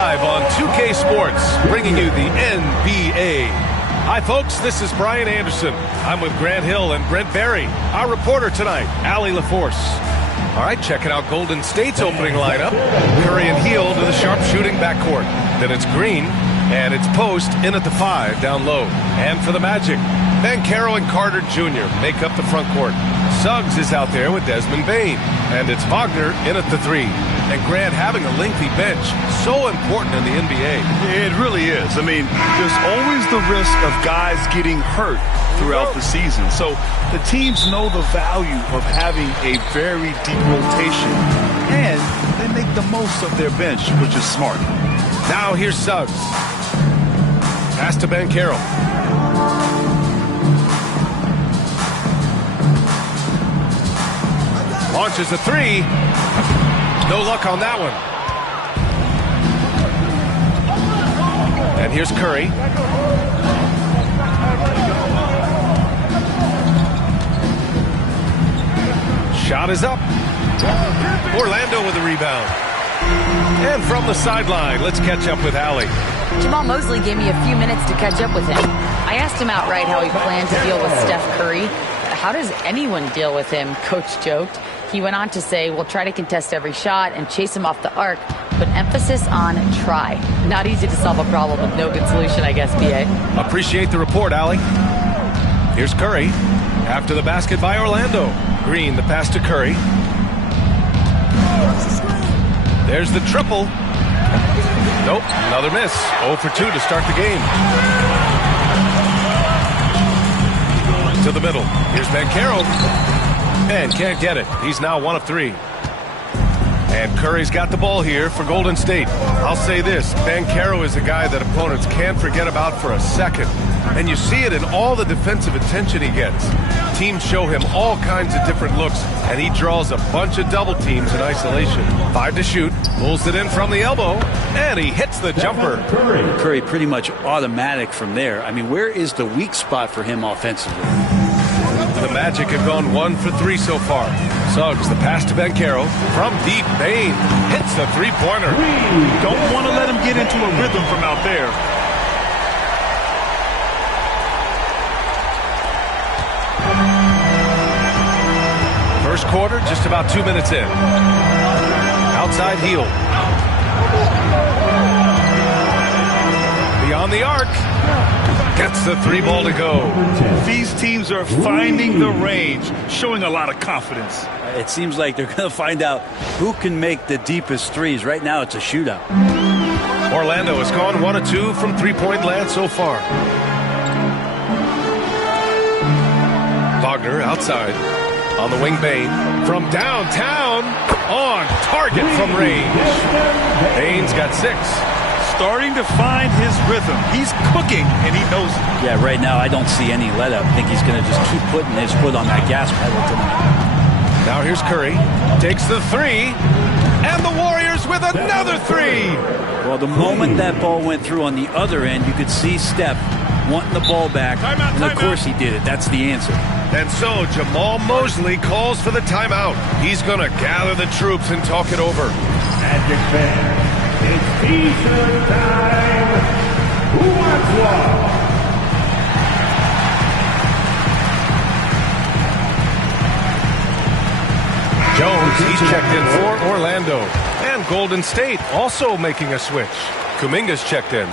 Live on 2K Sports, bringing you the NBA. Hi, folks. This is Brian Anderson. I'm with Grant Hill and Brent Barry. Our reporter tonight, Allie LaForce. All right, checking out Golden State's opening lineup. Curry and Hield to the sharpshooting backcourt. Then it's Green, and it's Post in at the 5 down low. And for the Magic, Banchero and Carter Jr. make up the front court. Suggs is out there with Desmond Bane. And it's Wagner in at the 3. And Grant, having a lengthy bench, so important in the NBA. It really is. I mean, there's always the risk of guys getting hurt throughout the season. So the teams know the value of having a very deep rotation. And they make the most of their bench, which is smart. Now here's Suggs. Pass to Banchero. Launches a 3. No luck on that one. And here's Curry. Shot is up. Orlando with a rebound. And from the sideline, let's catch up with Allie. Jamal Mosley gave me a few minutes to catch up with him. I asked him outright how he planned to deal with Steph Curry. How does anyone deal with him? Coach joked. He went on to say, we'll try to contest every shot and chase him off the arc, but emphasis on try. Not easy to solve a problem with no good solution, I guess, B.A. Appreciate the report, Allie. Here's Curry. After the basket by Orlando. Green, the pass to Curry. There's the triple. Nope, another miss. 0 for 2 to start the game. To the middle. Here's Banchero. And can't get it. He's now 1 of 3. And Curry's got the ball here for Golden State. I'll say this, Banchero is a guy that opponents can't forget about for a second. And you see it in all the defensive attention he gets. Teams show him all kinds of different looks, and he draws a bunch of double teams in isolation. 5 to shoot, pulls it in from the elbow, and he hits the jumper. Curry pretty much automatic from there. I mean, where is the weak spot for him offensively? The Magic have gone 1 for 3 so far. Suggs, the pass to Banchero. From deep, Bane hits the three-pointer. Don't want to let him get into a rhythm from out there. First quarter, just about 2 minutes in. Outside Hield. Beyond the arc. Gets the 3 ball to go. These teams are finding the range, showing a lot of confidence. It seems like they're going to find out who can make the deepest threes. Right now, it's a shootout. Orlando has gone 1 of 2 from three-point land so far. Wagner outside. On the wing, Bane. From downtown. On target from range. Bane's got 6. Starting to find his rhythm. He's cooking, and he knows it. Yeah, right now I don't see any let-up. I think he's going to just keep putting his foot on that gas pedal tonight. Now here's Curry. Takes the 3. And the Warriors with another 3. Well, the moment that ball went through on the other end, you could see Steph wanting the ball back. And of course he did it. That's the answer. And so Jamal Mosley calls for the timeout. He's going to gather the troops and talk it over. Magic fans. It's T-shirt time. Who wants one? Jones, he's checked in for Orlando. And Golden State also making a switch. Kuminga's checked in.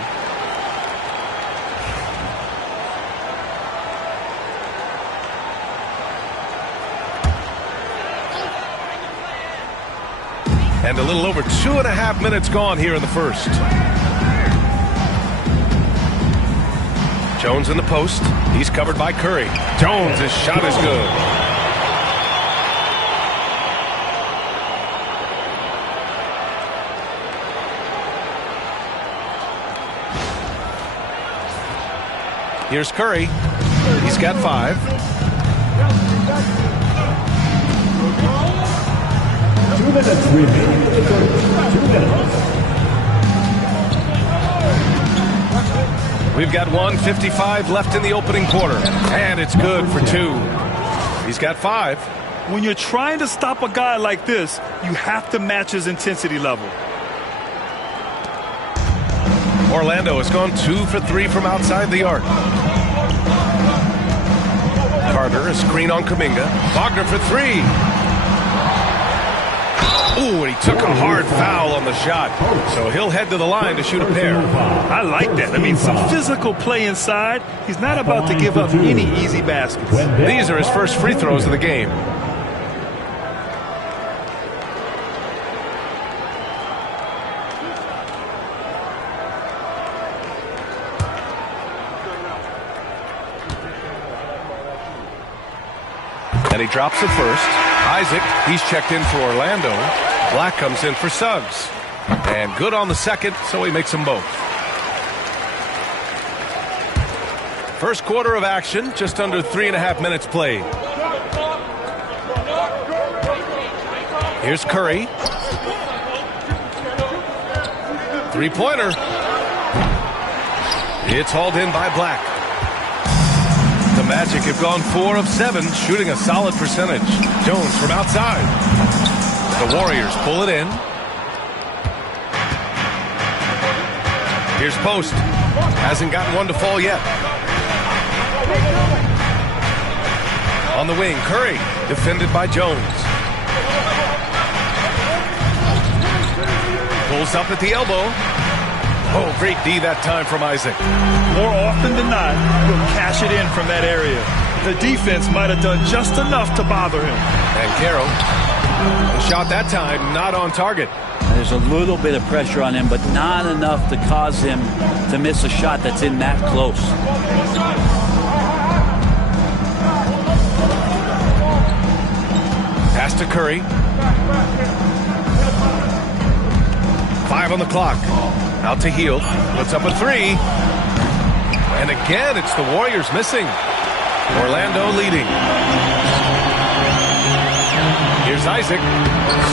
And a little over 2.5 minutes gone here in the first. Jones in the post. He's covered by Curry. Jones' his shot is good. Here's Curry. He's got 5. 2 minutes remaining. 2 minutes. We've got 1:55 left in the opening quarter. And it's good for 2. He's got 5. When you're trying to stop a guy like this, you have to match his intensity level. Orlando has gone 2 for 3 from outside the arc. Carter, a screen on Kuminga. Wagner for 3. Ooh, and he took a hard foul on the shot. So he'll head to the line to shoot a pair. I like that. I mean, some physical play inside. He's not about to give up any easy baskets. These are his first free throws of the game. And he drops it first. Isaac, he's checked in for Orlando. Black comes in for Suggs. And good on the second, so he makes them both. First quarter of action, just under 3.5 minutes played. Here's Curry. Three-pointer. It's hauled in by Black. The Magic have gone 4 of 7, shooting a solid percentage. Jones from outside. The Warriors pull it in. Here's Post. Hasn't gotten one to fall yet. On the wing, Curry, defended by Jones. Pulls up at the elbow. Oh, great D that time from Isaac. More often than not, he'll cash it in from that area. The defense might have done just enough to bother him. And Carroll, the shot that time not on target. There's a little bit of pressure on him, but not enough to cause him to miss a shot that's in that close. Pass to Curry. 5 on the clock. Out to Hield. Puts up a 3. And again, it's the Warriors missing. Orlando leading. Here's Isaac.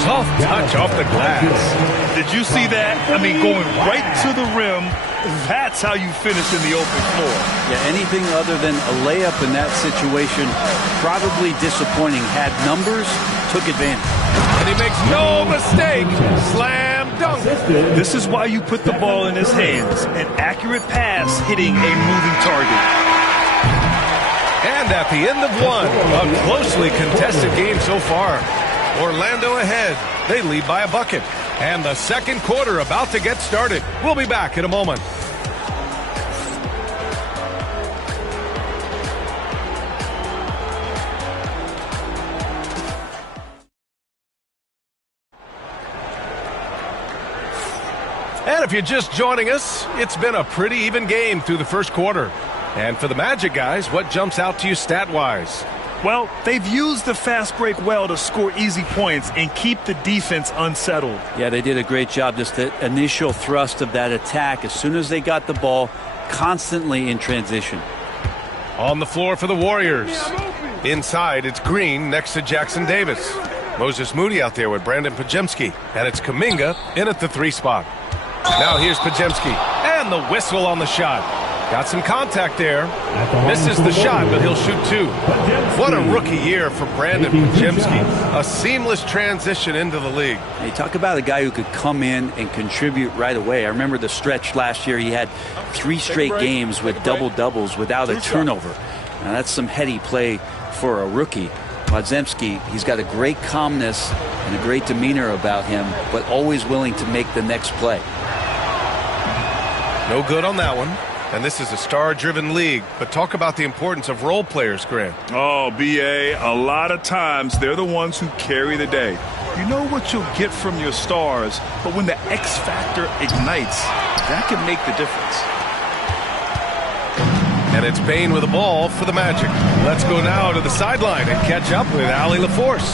Soft touch off the glass. Did you see that? I mean, going right to the rim. That's how you finish in the open floor. Yeah, anything other than a layup in that situation, probably disappointing. Had numbers, took advantage. And he makes no mistake. Slam dunk. This is why you put the ball in his hands. An accurate pass hitting a moving target. And at the end of one, a closely contested game so far. Orlando ahead. They lead by a bucket. And the second quarter about to get started. We'll be back in a moment. And if you're just joining us, it's been a pretty even game through the first quarter. And for the Magic guys, what jumps out to you stat-wise? Well, they've used the fast break well to score easy points and keep the defense unsettled. Yeah, they did a great job. Just the initial thrust of that attack, as soon as they got the ball, constantly in transition. On the floor for the Warriors. Inside, it's Green next to Jackson Davis. Moses Moody out there with Brandon Podziemski. And it's Kuminga in at the 3 spot. Now here's Podziemski. And the whistle on the shot. Got some contact there. Misses the shot, but he'll shoot 2. What a rookie year for Brandon Podziemski. A seamless transition into the league. You talk about a guy who could come in and contribute right away. I remember the stretch last year. He had 3 straight games with double-doubles without a turnover. Now, that's some heady play for a rookie. Podziemski, he's got a great calmness and a great demeanor about him, but always willing to make the next play. No good on that one. And this is a star-driven league. But talk about the importance of role players, Grant. Oh, B.A., a lot of times they're the ones who carry the day. You know what you'll get from your stars, but when the X factor ignites, that can make the difference. And it's Bane with the ball for the Magic. Let's go now to the sideline and catch up with Allie LaForce.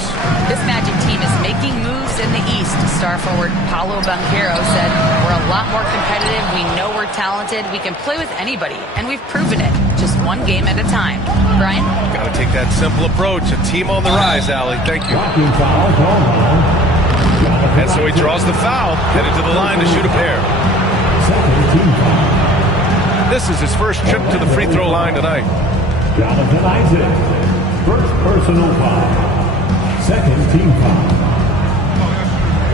This Magic team is making moves in the East. Star forward Paolo Banchero said, "We're a lot more competitive. We know we're talented. We can play with anybody, and we've proven it. Just one game at a time." Brian? Got to take that simple approach. A team on the rise, Allie. Thank you. And so he draws the foul, headed to the line to shoot a pair. This is his first trip to the free throw line tonight. Jonathan Isaac, first personal foul, second team foul.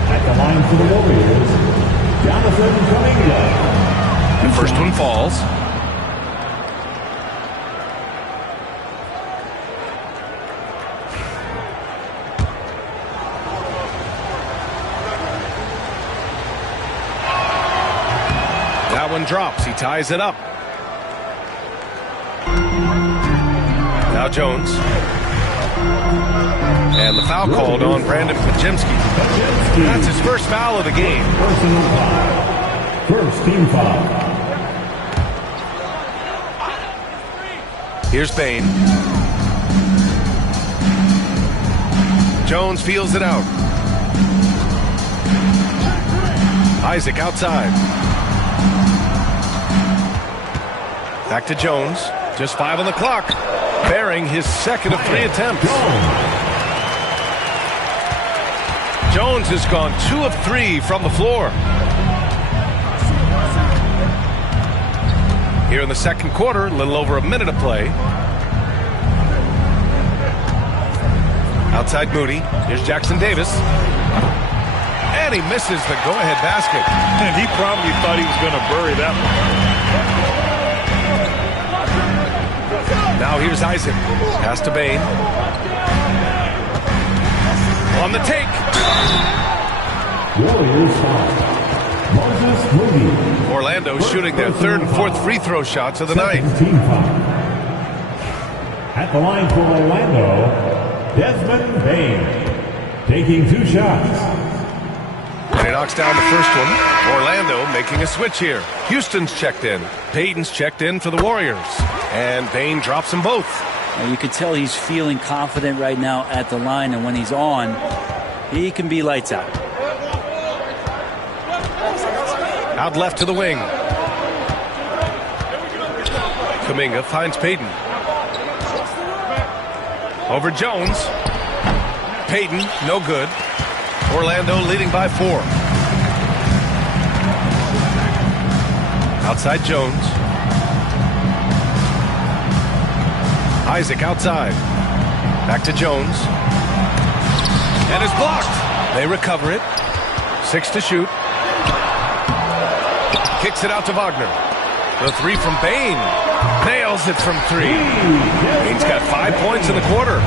At the line for the Warriors, Jonathan Kuminga. The first one falls. That one drops. He ties it up. Now Jones. And the foul called on Brandon Podziemski. That's his first foul of the game. Personal foul. First team foul. Here's Bane. Jones feels it out. Isaac outside. Back to Jones. Just 5 on the clock. Bearing his second of 3 attempts. Jones has gone 2 of 3 from the floor. Here in the second quarter, a little over a minute of play. Outside Moody. Here's Jackson Davis. And he misses the go-ahead basket. And he probably thought he was going to bury that one. Now here's Isaac. Pass to Bane. On the take. Warriors foul. Moses Moody. Orlando shooting their third and fourth free throw shots of the night. Team foul. At the line for Orlando, Desmond Bane. Taking 2 shots. And he knocks down the first one. Orlando making a switch here. Houston's checked in. Payton's checked in for the Warriors. And Bane drops them both. Well, you can tell he's feeling confident right now at the line, and when he's on, he can be lights out. Out left to the wing. Kuminga finds Payton. Over Jones. Payton, no good. Orlando leading by 4. Outside Jones. Isaac outside. Back to Jones. And is blocked. They recover it. 6 to shoot. Kicks it out to Wagner. The 3 from Bane. Nails it from 3. Bane's got 5 points in the quarter.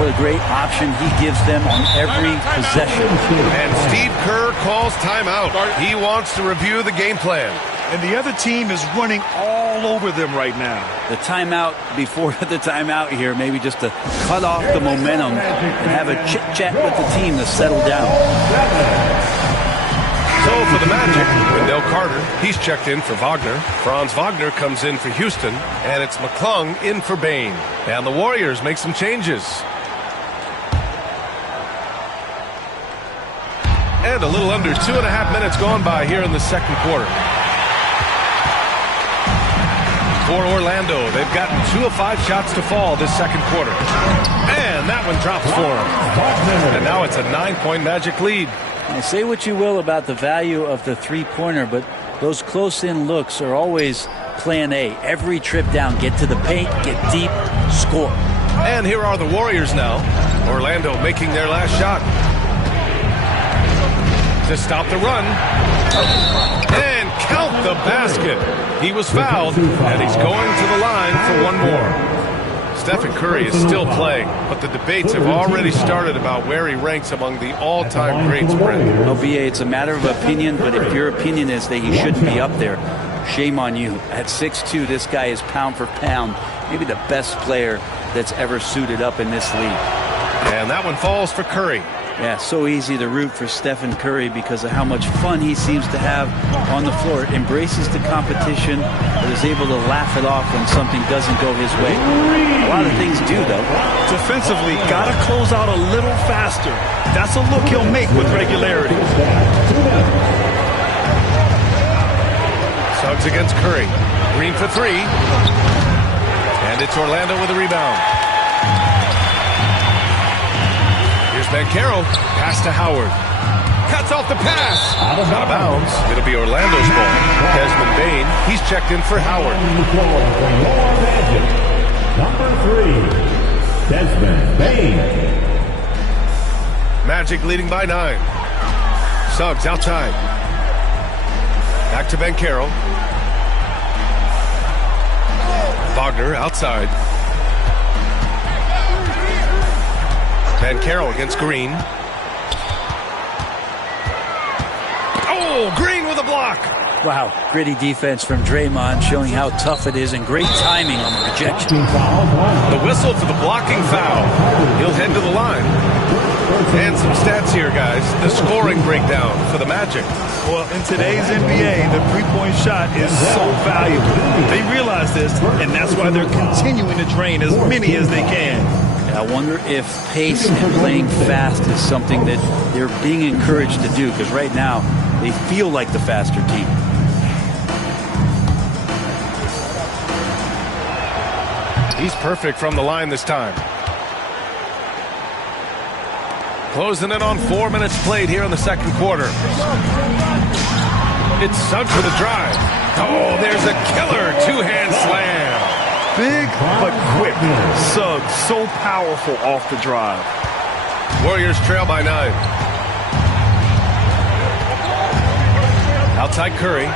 What a great option he gives them on every possession. And Steve Kerr calls timeout. He wants to review the game plan. And the other team is running all over them right now. The timeout before the timeout here, maybe just to cut off the momentum and have a chit-chat with the team to settle down. So for the Magic, Wendell Carter, he's checked in for Wagner. Franz Wagner comes in for Houston, and it's McClung in for Bane. And the Warriors make some changes. And a little under 2.5 minutes gone by here in the second quarter. For Orlando, they've gotten 2 of 5 shots to fall this second quarter. And that one drops for them. And now it's a 9-point Magic lead. Now, say what you will about the value of the three-pointer, but those close-in looks are always plan A. Every trip down, get to the paint, get deep, score. And here are the Warriors now. Orlando making their last shot. To stop the run. And count the basket. He was fouled, and he's going to the line for one more. Stephen Curry is still playing, but the debates have already started about where he ranks among the all-time greats, Brent. No, BA, it's a matter of opinion, but if your opinion is that he shouldn't be up there, shame on you. At 6'2", this guy is pound for pound, maybe the best player that's ever suited up in this league. And that one falls for Curry. Yeah, so easy to root for Stephen Curry because of how much fun he seems to have on the floor. Embraces the competition, but is able to laugh it off when something doesn't go his way. A lot of things do, though. Defensively, got to close out a little faster. That's a look he'll make with regularity. Suggs against Curry. Green for 3. And it's Orlando with a rebound. Banchero, pass to Howard. Cuts off the pass. Out of bounds. It'll be Orlando's ball. Desmond Bane, he's checked in for Howard. Number 3, Desmond Bane. Magic leading by 9. Suggs outside. Back to Banchero. Wagner outside. Banchero against Green. Oh, Green with a block. Wow, gritty defense from Draymond, showing how tough it is, and great timing on the rejection. The whistle for the blocking foul. He'll head to the line. And some stats here, guys. The scoring breakdown for the Magic. Well, in today's NBA, the three-point shot is so valuable. They realize this, and that's why they're continuing to drain as many as they can. I wonder if pace and playing fast is something that they're being encouraged to do, because right now they feel like the faster team. He's perfect from the line this time. Closing in on 4 minutes played here in the second quarter. It's Suggs with a drive. Oh, there's a killer two-hand slam. Big but quick. Suggs so powerful off the drive. Warriors trail by 9. Outside Curry.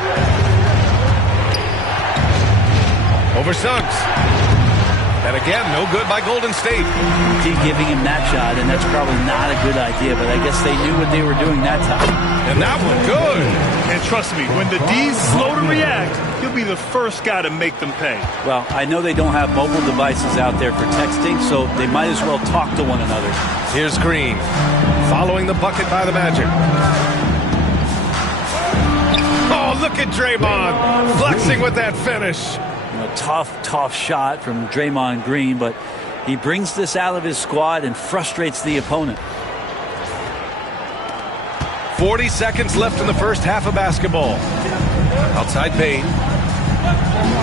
Over Suggs. And again, no good by Golden State. Keep giving him that shot, and that's probably not a good idea, but I guess they knew what they were doing that time. And that one good. And trust me, when the D's slow to react, he'll be the first guy to make them pay. Well, I know they don't have mobile devices out there for texting, so they might as well talk to one another. Here's Green, following the bucket by the Magic. Oh, look at Draymond, flexing with that finish. Tough shot from Draymond Green, but he brings this out of his squad and frustrates the opponent. 40 seconds left in the first half of basketball. Outside Bane.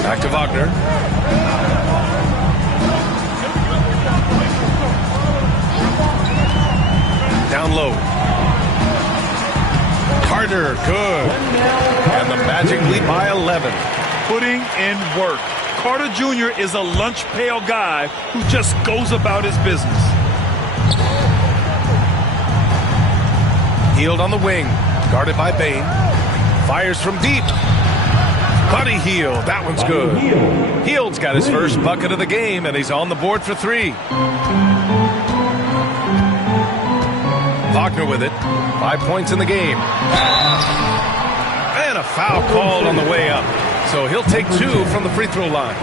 Back to Wagner. Down low. Carter, good. And the Magic lead by 11. Putting in work. Carter Jr. is a lunch pail guy who just goes about his business. Hield on the wing, guarded by Bane. Fires from deep. Buddy Hield, that one's good. Hield's got his first bucket of the game, and he's on the board for 3. Wagner with it. 5 points in the game. And a foul called on the way up. So he'll take 2 from the free throw line.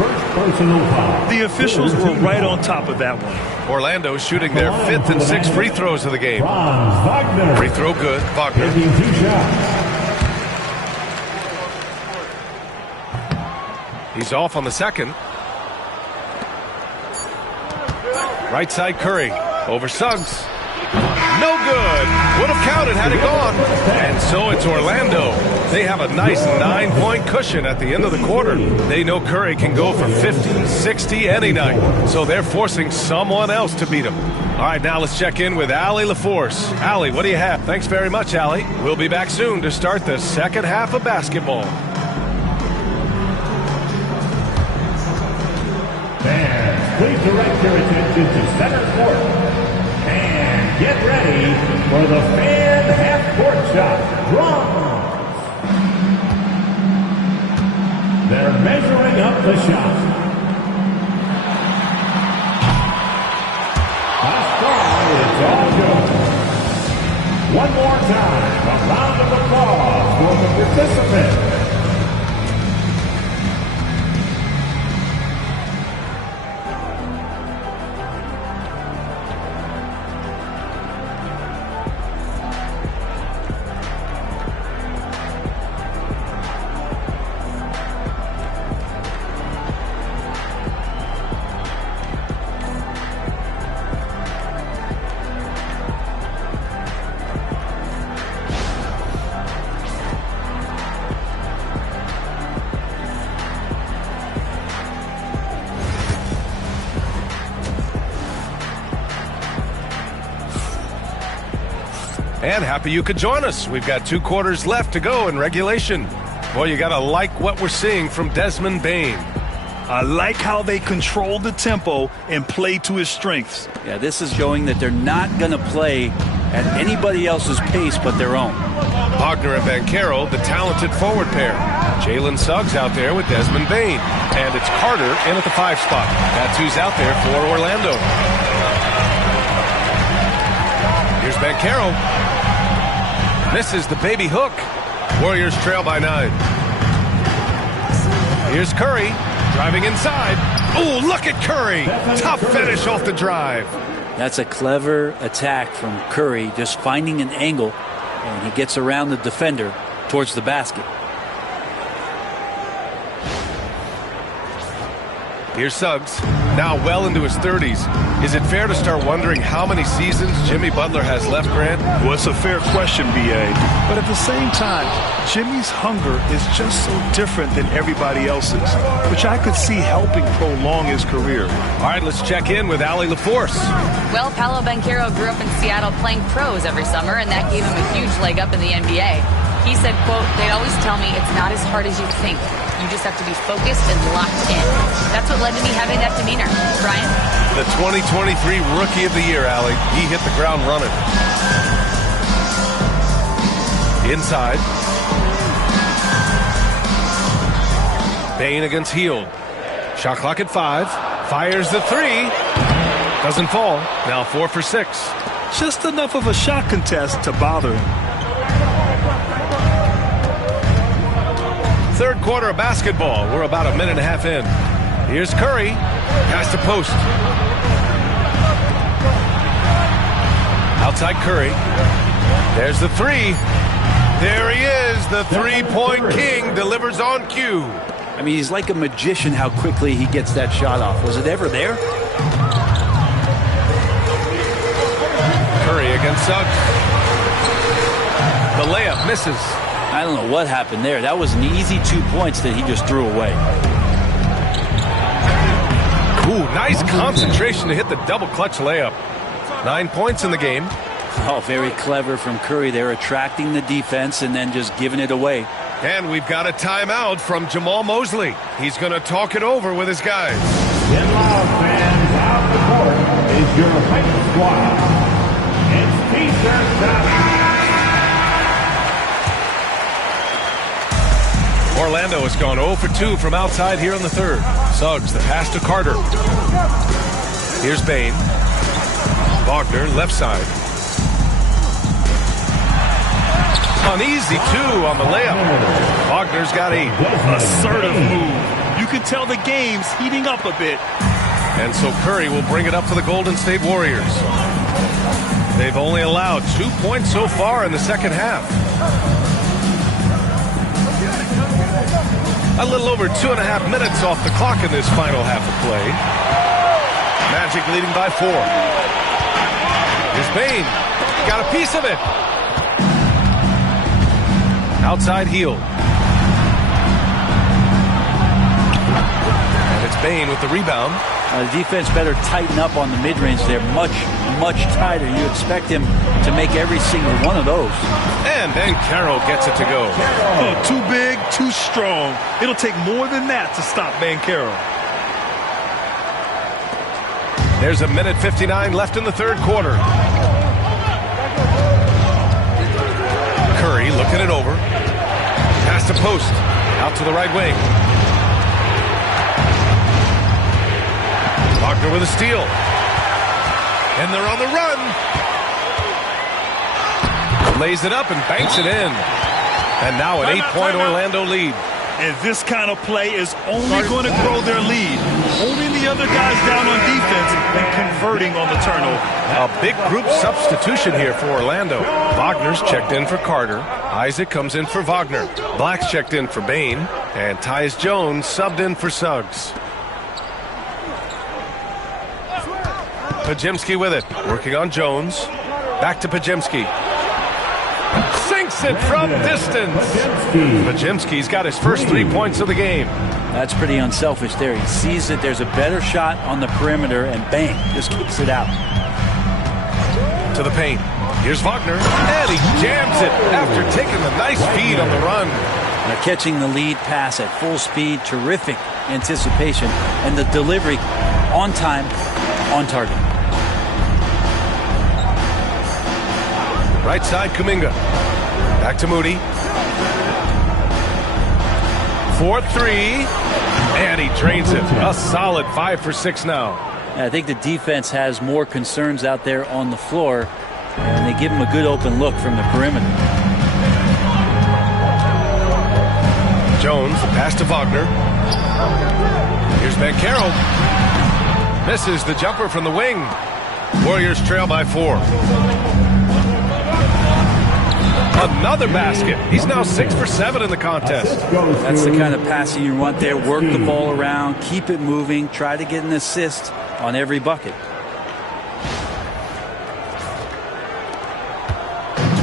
The officials were right on top of that one. Orlando shooting their 5th and 6th free throws of the game. Free throw good. Wagner. He's off on the second. Right side Curry. Over Suggs. No good. Would have counted had it gone. And so it's Orlando. They have a nice 9-point cushion at the end of the quarter. They know Curry can go for 50, 60 any night. So they're forcing someone else to beat him. All right, now let's check in with Allie LaForce. Allie, what do you have? Thanks very much, Allie. We'll be back soon to start the second half of basketball. Fans, please direct your attention to center court. And get ready for the fan half-court shot. Drums. They're measuring up the shot. That's far, it's all good. One more time, a round of applause for the participants. And happy you could join us. We've got 2 quarters left to go in regulation. Boy, you got to like what we're seeing from Desmond Bane. I like how they control the tempo and play to his strengths. Yeah, this is showing that they're not going to play at anybody else's pace but their own. Wagner and Banchero, the talented forward pair. Jalen Suggs out there with Desmond Bane. And it's Carter in at the 5 spot. That's who's out there for Orlando. Here's Banchero. Misses the baby hook. Warriors trail by 9. Here's Curry driving inside. Oh, look at Curry. Tough finish off the drive. That's a clever attack from Curry, just finding an angle, and he gets around the defender towards the basket. Here's Suggs, now well into his 30s. Is it fair to start wondering how many seasons Jimmy Butler has left, Grant? Well, it's a fair question, B.A. But at the same time, Jimmy's hunger is just so different than everybody else's, which I could see helping prolong his career. All right, let's check in with Allie LaForce. Well, Paolo Banchero grew up in Seattle playing pros every summer, and that gave him a huge leg up in the NBA. He said, quote, "They'd always tell me it's not as hard as you think. You just have to be focused and locked in." That's what led to me having that demeanor. Brian? The 2023 Rookie of the Year, Allie. He hit the ground running. Inside. Bane against Hield. Shot clock at 5. Fires the 3. Doesn't fall. Now 4 for 6. Just enough of a shot contest to bother him. Third quarter of basketball. We're about a minute and a half in. Here's Curry. Pass to post. Outside Curry. There's the 3. There he is. The three-point king delivers on cue. I mean, he's like a magician how quickly he gets that shot off. Was it ever there? Curry against Suggs. The layup misses. I don't know what happened there. That was an easy 2 points that he just threw away. Ooh, nice concentration to hit the double clutch layup. 9 points in the game. Oh, very clever from Curry. They're attracting the defense and then just giving it away. And we've got a timeout from Jamal Mosley. He's going to talk it over with his guys. In loud fans, out the court is your hype squad. It's T-shirt time. Orlando has gone 0 for 2 from outside here in the third. Suggs, the pass to Carter. Here's Bane. Wagner, left side. Uneasy 2 on the layup. Wagner's got 8. Assertive move. You can tell the game's heating up a bit. And so Curry will bring it up for the Golden State Warriors. They've only allowed 2 points so far in the second half. A little over 2.5 minutes off the clock in this final half of play. Magic leading by 4. Here's Bane. Got a piece of it. Outside Hield. And it's Bane with the rebound. The defense better tighten up on the mid-range there. Much tighter. You expect him to make every single one of those. And Banchero gets it to go. Oh, too big, too strong. It'll take more than that to stop Banchero. There's a minute 59 left in the third quarter. Curry looking it over. Pass to post. Out to the right wing. Wagner with a steal. And they're on the run. Lays it up and banks it in. And now an 8-point Orlando lead. And this kind of play is only going to grow their lead. Holding the other guys down on defense and converting on the turnover. A big group substitution here for Orlando. Wagner's checked in for Carter. Isaac comes in for Wagner. Black's checked in for Bane. And Tyus Jones subbed in for Suggs. Podziemski with it. Working on Jones. Back to Podziemski. Sinks it from distance. Podziemski's got his first 3 points of the game. That's pretty unselfish there. He sees that there's a better shot on the perimeter and bang, just kicks it out. To the paint. Here's Wagner. And he jams it after taking the nice feed on the run. Now catching the lead pass at full speed, terrific anticipation, and the delivery on time, on target. Right side, Kuminga. Back to Moody. for three, and he drains it. A solid 5 for 6 now. I think the defense has more concerns out there on the floor, and they give him a good open look from the perimeter. Jones, pass to Wagner. Here's Banchero. Misses the jumper from the wing. Warriors trail by 4. Another basket. He's now 6 for 7 in the contest. That's the kind of passing you want there. Work the ball around, keep it moving, try to get an assist on every bucket.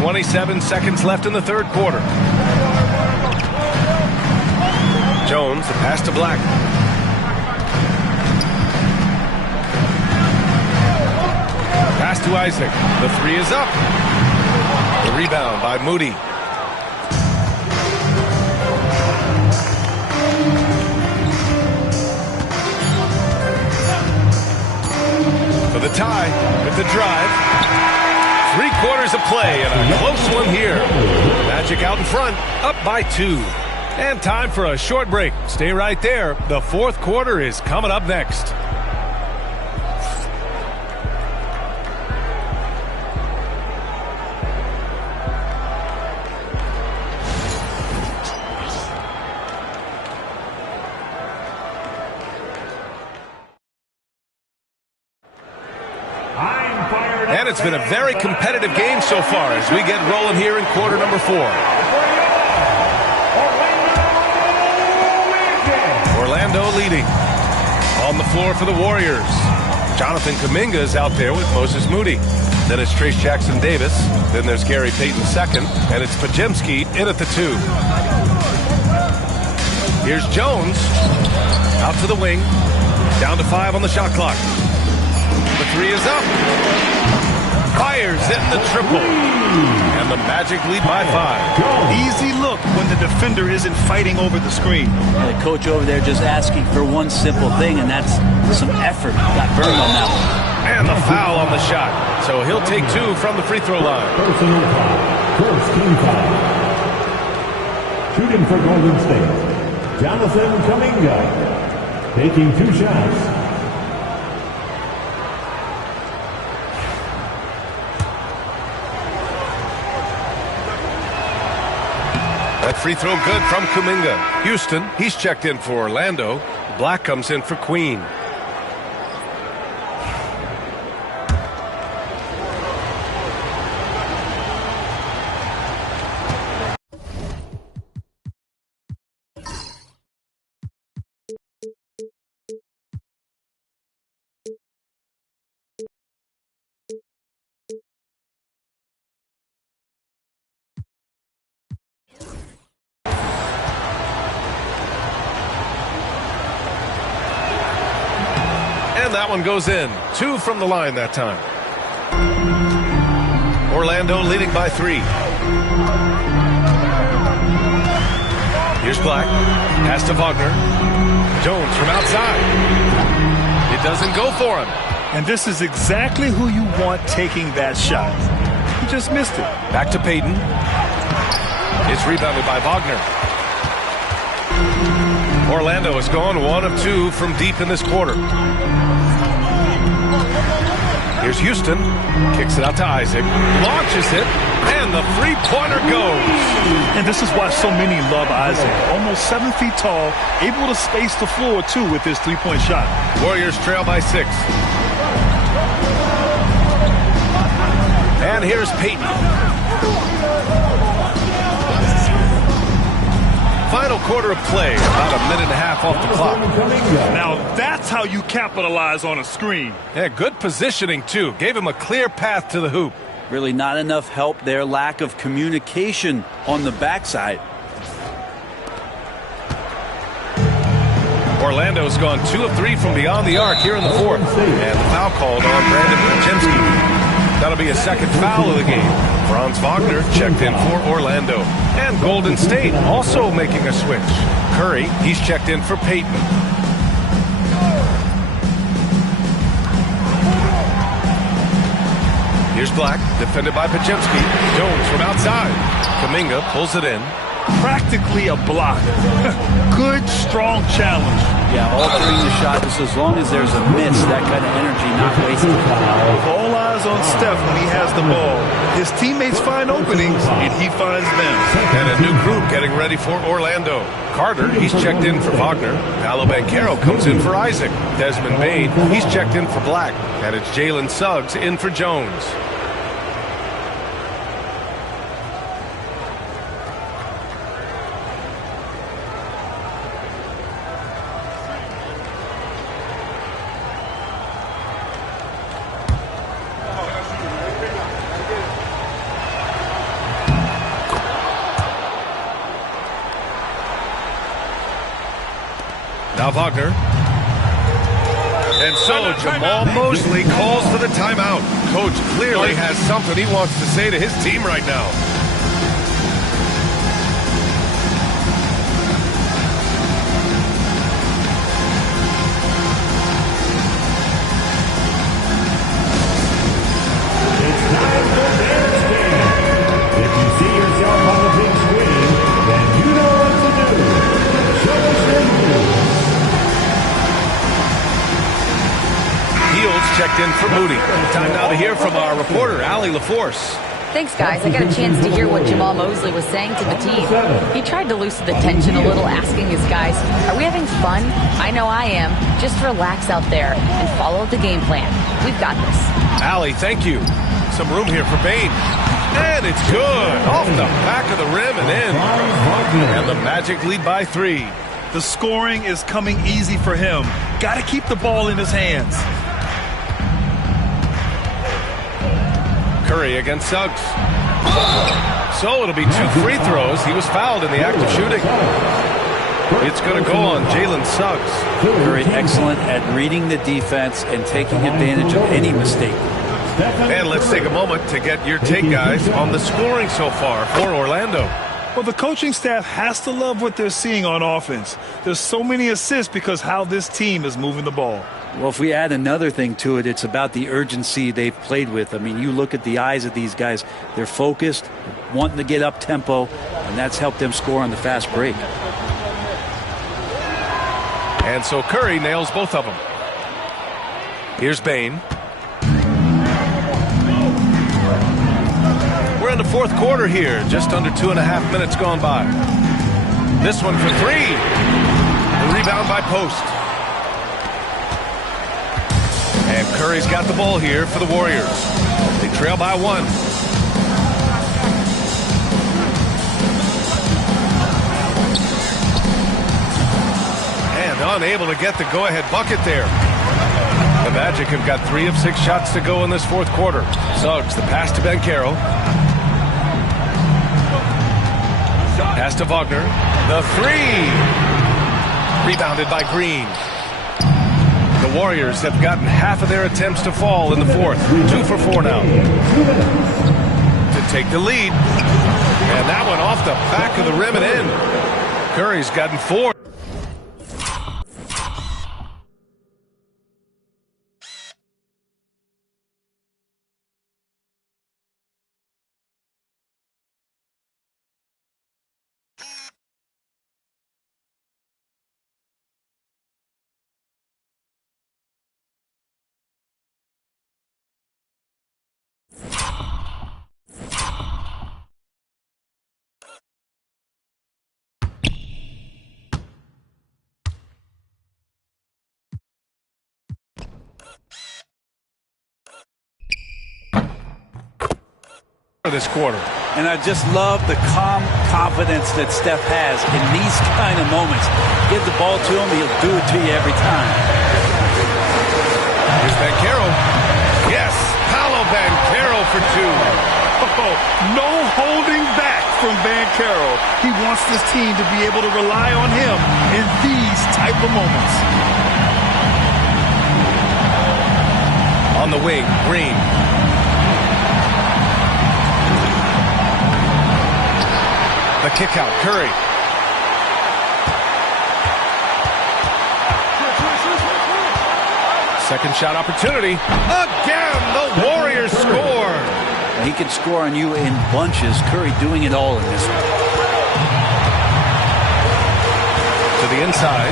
27 seconds left in the third quarter. Jones, the pass to Black. Pass to Isaac. The three is up. The rebound by Moody. For the tie with the drive. 3 quarters of play and a close one here. Magic out in front, up by 2. And time for a short break. Stay right there. The fourth quarter is coming up next. And it's been a very competitive game so far as we get rolling here in quarter number 4. Orlando leading. On the floor for the Warriors. Jonathan Kuminga is out there with Moses Moody. Then it's Trace Jackson Davis. Then there's Gary Payton second. And it's Podziemski in at the 2. Here's Jones. Out to the wing. Down to 5 on the shot clock. The 3 is up. Fires in the triple. And the Magic lead by 5. Easy look when the defender isn't fighting over the screen. And the coach over there just asking for one simple thing, and that's some effort. Got burned on that one. And the foul on the shot. So he'll take 2 from the free throw line. Personal foul. First team foul. Shooting for Golden State, Jonathan Kuminga. Taking 2 shots. That free throw good from Kuminga. Houston, he's checked in for Orlando. Black comes in for Queen. That one goes in. 2 from the line that time. Orlando leading by 3. Here's Black. Pass to Wagner. Jones from outside. It doesn't go for him. And this is exactly who you want taking that shot. He just missed it. Back to Payton. It's rebounded by Wagner. Orlando has gone 1 of 2 from deep in this quarter. Here's Houston. Kicks it out to Isaac. Launches it. And the three-pointer goes. And this is why so many love Isaac. Almost 7 feet tall. Able to space the floor, too, with his three-point shot. Warriors trail by 6. And here's Payton. Final quarter of play, about a minute and a half off the clock. Now that's how you capitalize on a screen. Yeah, good positioning, too. Gave him a clear path to the hoop. Really not enough help there. Lack of communication on the backside. Orlando's gone 2 of 3 from beyond the arc here in the fourth. And the foul called on Brandon Podziemski. That'll be a second foul of the game. Franz Wagner checked in for Orlando. And Golden State also making a switch. Curry, he's checked in for Payton. Here's Black, defended by Podziemski. Jones from outside. Kuminga pulls it in. practically a block. Good, strong challenge. Yeah, altering the shot just as long as there's a miss, that kind of energy not wasted. With all eyes on Steph when he has the ball, his teammates find openings, and he finds them. And a new group getting ready for Orlando. Carter, he's checked in for Wagner. Paolo Banchero comes in for Isaac. Desmond Bane, he's checked in for Black. And it's Jalen Suggs in for Jones. Now Wagner. And so Jamal Mosley calls for the timeout. Coach clearly has something he wants to say to his team right now. It's time for Bears Game. If you see yourself on the big screen, then you know what to do. Show us your move. Fields checked in for Moody. Time now to hear from our reporter, Allie LaForce. Thanks, guys. I got a chance to hear what Jamal Mosley was saying to the team. He tried to loosen the tension a little, asking his guys, are we having fun? I know I am. Just relax out there and follow the game plan. We've got this. Allie, thank you. Some room here for Bane. And it's good. Off the back of the rim and in. And the Magic lead by 3. The scoring is coming easy for him. Got to keep the ball in his hands. Curry against Suggs. So it'll be 2 free throws. He was fouled in the act of shooting. It's going to go on Jalen Suggs. Curry excellent at reading the defense and taking advantage of any mistake. And let's take a moment to get your take, guys, on the scoring so far for Orlando. Well, the coaching staff has to love what they're seeing on offense. There's so many assists because how this team is moving the ball. Well, if we add another thing to it, it's about the urgency they've played with. I mean, you look at the eyes of these guys. They're focused, wanting to get up tempo, and that's helped them score on the fast break. And so Curry nails both of them. Here's Bane. We're in the fourth quarter here. Just under 2.5 minutes gone by. This one for 3. The rebound by Post. And Curry's got the ball here for the Warriors. They trail by 1. And unable to get the go-ahead bucket there. The Magic have got 3 of 6 shots to go in this fourth quarter. Suggs, the pass to Banchero. Pass to Wagner. The 3. Rebounded by Green. The Warriors have gotten half of their attempts to fall in the fourth. 2 for 4 now. To take the lead. And that one off the back of the rim and in. Curry's gotten 4. This quarter. And I just love the calm confidence that Steph has in these kind of moments. Give the ball to him, he'll do it to you every time. Here's Banchero. Yes, Paolo Banchero for 2. Oh, no holding back from Banchero. He wants this team to be able to rely on him in these type of moments. On the wing, Green. The kick out, Curry. Second shot opportunity. Again, the Warriors score. He can score on you in bunches. Curry doing it all in this one. to the inside.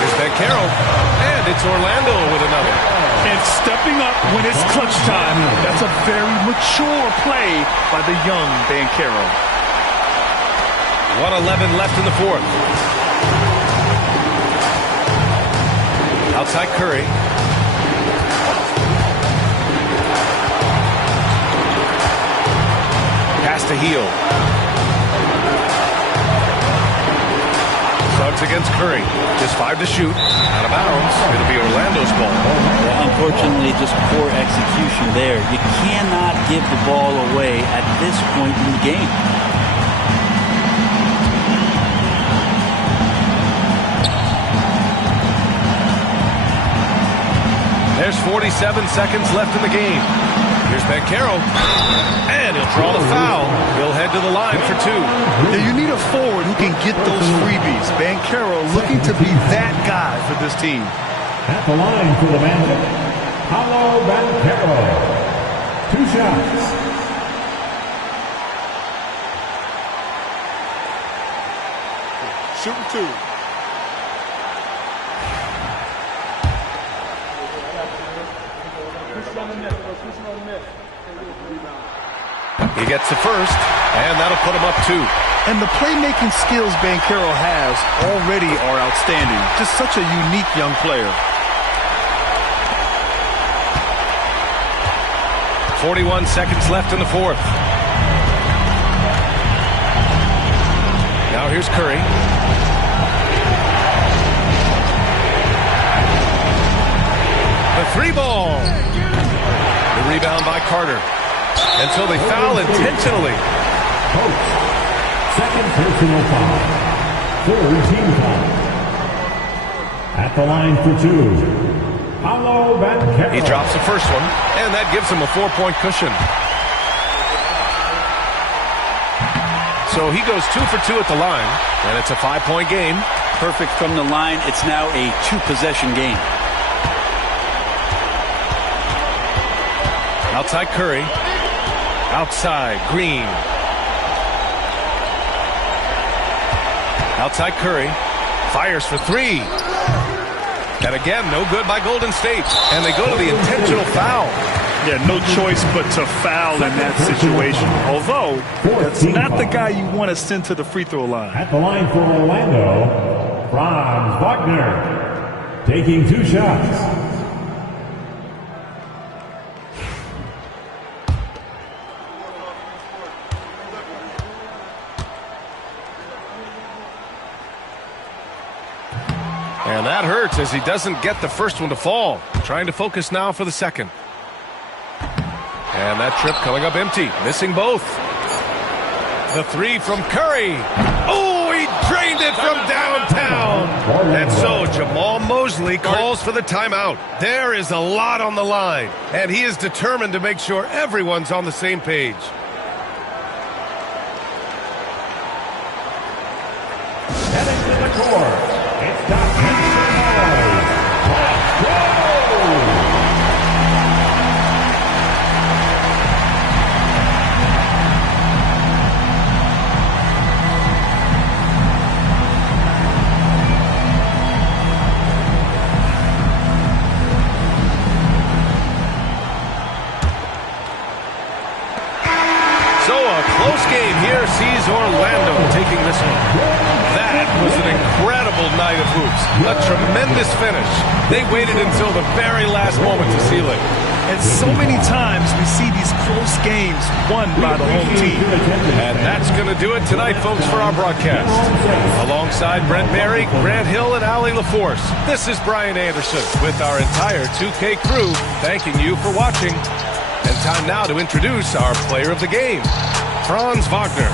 Here's Banchero, and it's Orlando with another. And stepping up when it's clutch time. That's a very mature play by the young Banchero. 1:11 left in the fourth. Outside Curry. Pass to Hield. Suggs against Curry. Just 5 to shoot. Out of bounds. It'll be Orlando's ball. Yeah, unfortunately, just poor execution there. You cannot give the ball away at this point in the game. There's 47 seconds left in the game. Here's Banchero, and he'll draw the foul. He'll head to the line for 2. Now you need a forward who can get those freebies. Banchero looking to be that guy for this team. At the line for the Magic, Paolo Banchero. 2 shots. Shooting 2. He gets the first, and that'll put him up 2. And the playmaking skills Banchero has already are outstanding. Just such a unique young player. 41 seconds left in the fourth. Now here's Curry. The 3-ball. The rebound by Carter. Until they foul intentionally. Coach. Second personal foul. 3rd team foul. At the line for 2. Paolo Banchero. He drops the first one, and that gives him a 4-point cushion. So he goes 2 for 2 at the line, and it's a 5-point game. Perfect from the line. It's now a 2-possession game. Outside Curry. Outside Green. Outside Curry. Fires for 3. And again, no good by Golden State. And they go to the intentional foul. Yeah, no choice but to foul in that situation. Although, that's not the guy you want to send to the free throw line. At the line for Orlando, Franz Wagner. Taking 2 shots. And that hurts as he doesn't get the first one to fall. Trying to focus now for the second. And that trip coming up empty. Missing both. The 3 from Curry. Oh, he drained it from downtown. And so Jamal Mosley calls for the timeout. There is a lot on the line. And he is determined to make sure everyone's on the same page. Heading to the court. It's Doc Henson Boys. Let's go! So a close game here sees Orlando taking this one. That was an incredible night of hoops. A tremendous finish. They waited until the very last moment to seal it. And so many times we see these close games won by the home team. And that's going to do it tonight, folks, for our broadcast. Alongside Brent Barry, Grant Hill, and Allie LaForce, this is Brian Anderson with our entire 2K crew thanking you for watching. And time now to introduce our player of the game, Franz Wagner.